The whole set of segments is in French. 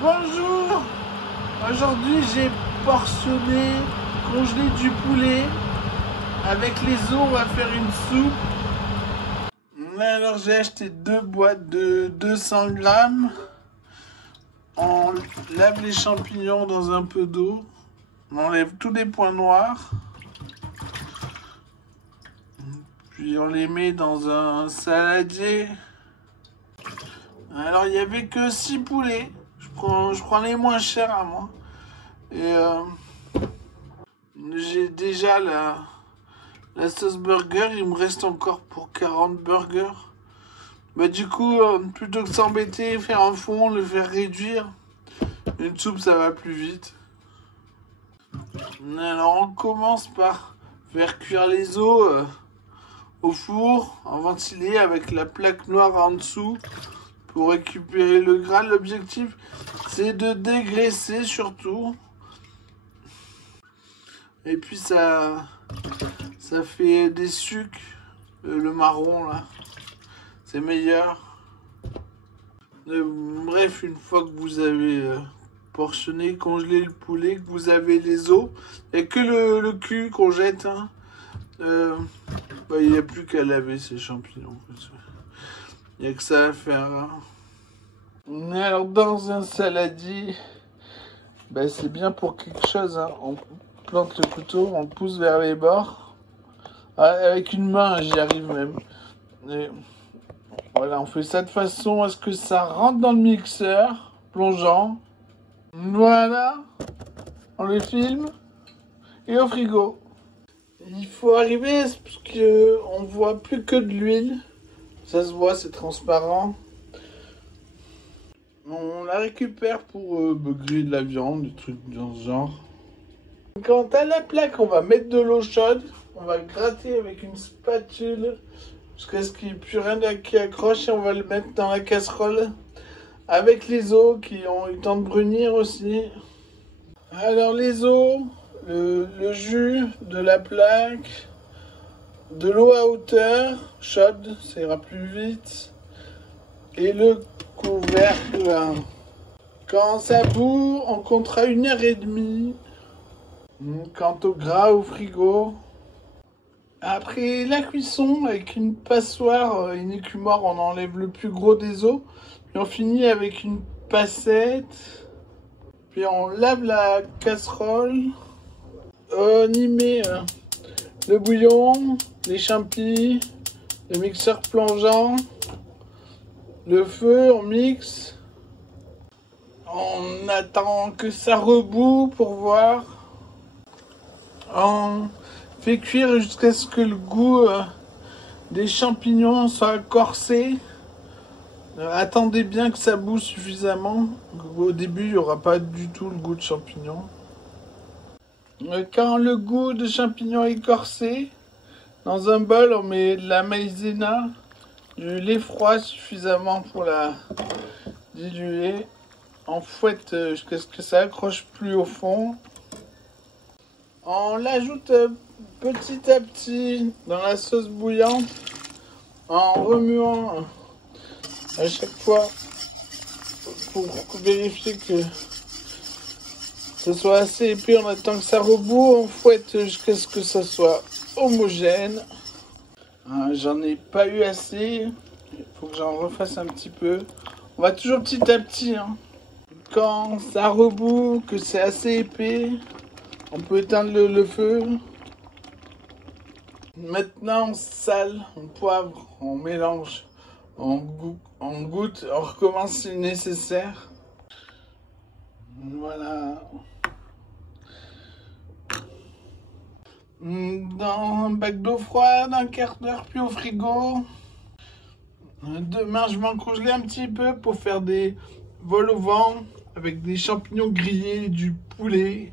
Bonjour. Aujourd'hui j'ai portionné, congelé du poulet. Avec les os on va faire une soupe. Alors j'ai acheté 2 boîtes de 200 grammes. On lave les champignons dans un peu d'eau. On enlève tous les points noirs. Puis on les met dans un saladier. Alors il n'y avait que 6 poulets. Je prends les moins chers à moi. Et j'ai déjà la sauce burger. Il me reste encore pour 40 burgers. Bah du coup, plutôt que s'embêter, faire un fond, le faire réduire. Une soupe ça va plus vite. Alors on commence par faire cuire les os au four, en ventilé avec la plaque noire en dessous. Pour récupérer le gras, l'objectif c'est de dégraisser surtout. Et puis ça fait des sucs, le marron là, c'est meilleur. Bref, une fois que vous avez portionné, congelé le poulet, que vous avez les os, il n'y a que le cul qu'on jette. Hein. Il n'y a plus qu'à laver ces champignons. Il n'y a que ça à faire. Hein. Alors dans un saladier, c'est bien pour quelque chose. Hein. On plante le couteau, on pousse vers les bords. Avec une main, j'y arrive même. Et voilà, on fait ça de façon à ce que ça rentre dans le mixeur, plongeant. Voilà, on le filme et au frigo. Il faut arriver à ce qu'on voit plus que de l'huile. Ça se voit, c'est transparent. On la récupère pour griller de la viande, des trucs dans ce genre. Quant à la plaque, on va mettre de l'eau chaude. On va gratter avec une spatule jusqu'à ce qu'il n'y ait plus rien qui accroche. Et on va le mettre dans la casserole avec les os qui ont eu le temps de brunir aussi. Alors les os, le jus de la plaque, de l'eau à hauteur chaude, ça ira plus vite. Et le couvercle. Quand ça bout, on comptera 1h30. Quant au gras au frigo, après la cuisson, avec une passoire, une écumoire, on enlève le plus gros des os. Puis on finit avec une passette. Puis on lave la casserole. On y met le bouillon, les champis, le mixeur plongeant, le feu, on mixe. On attend que ça rebout pour voir. On fait cuire jusqu'à ce que le goût des champignons soit corsé. Attendez bien que ça bout suffisamment. Au début, il n'y aura pas du tout le goût de champignons. Quand le goût de champignons est corsé, dans un bol, on met de la maïzena, du lait froid suffisamment pour la diluer. On fouette jusqu'à ce que ça accroche plus au fond. On l'ajoute petit à petit dans la sauce bouillante en remuant à chaque fois pour vérifier que ce soit assez épais. On attend que ça rebout, on fouette jusqu'à ce que ça soit homogène. J'en ai pas eu assez, il faut que j'en refasse un petit peu. On va toujours petit à petit. Hein. Quand ça rebout, que c'est assez épais, on peut éteindre le feu. Maintenant, on sale, on poivre, on mélange, on goûte, on recommence si nécessaire. Voilà. Dans un bac d'eau froide, un quart d'heure, puis au frigo. Demain, je vais en congeler un petit peu pour faire des vols au vent avec des champignons grillés, du poulet.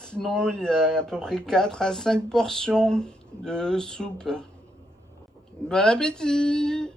Sinon, il y a à peu près 4 à 5 portions de soupe. Bon appétit!